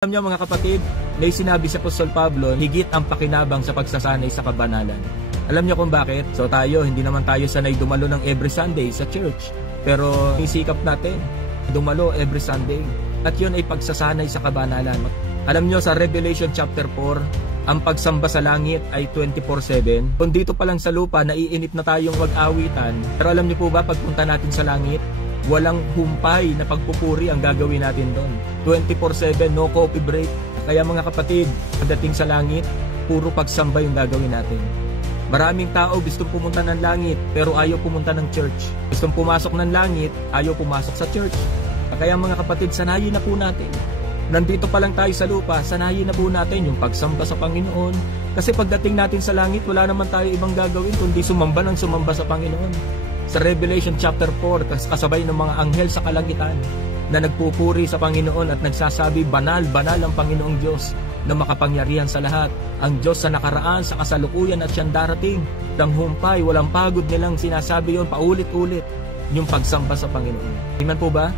Alam niyo mga kapatid, may sinabi si Apostol Pablo, higit ang pakinabang sa pagsasanay sa kabanalan. Alam niyo kung bakit? So hindi naman tayo sanay dumalo ng every Sunday sa church. Pero isikap natin, dumalo every Sunday. At yun ay pagsasanay sa kabanalan. Alam niyo sa Revelation chapter 4, ang pagsamba sa langit ay 24/7. Kung dito pa lang sa lupa, naiinip na tayong wag-awitan. Pero alam niyo po ba, pagpunta natin sa langit, walang humpay na pagpupuri ang gagawin natin doon. 24/7, no coffee break. Kaya mga kapatid, pagdating sa langit, puro pagsamba yung gagawin natin. Maraming tao gustong pumunta ng langit, pero ayaw pumunta ng church. Gustong pumasok ng langit, ayaw pumasok sa church. Kaya mga kapatid, sanayin na po natin. Nandito pa lang tayo sa lupa, sanayin na po natin yung pagsamba sa Panginoon. Kasi pagdating natin sa langit, wala naman tayo ibang gagawin kundi sumamba ng sumamba sa Panginoon. Sa Revelation chapter 4, kasabay ng mga anghel sa kalangitan na nagpupuri sa Panginoon at nagsasabi, banal, banal ang Panginoong Diyos na makapangyarihan sa lahat. Ang Diyos sa nakaraan, sa kasalukuyan at siyang darating. Dang humpay, walang pagod nilang sinasabi yon paulit-ulit, yung pagsamba sa Panginoon. Tingnan po ba?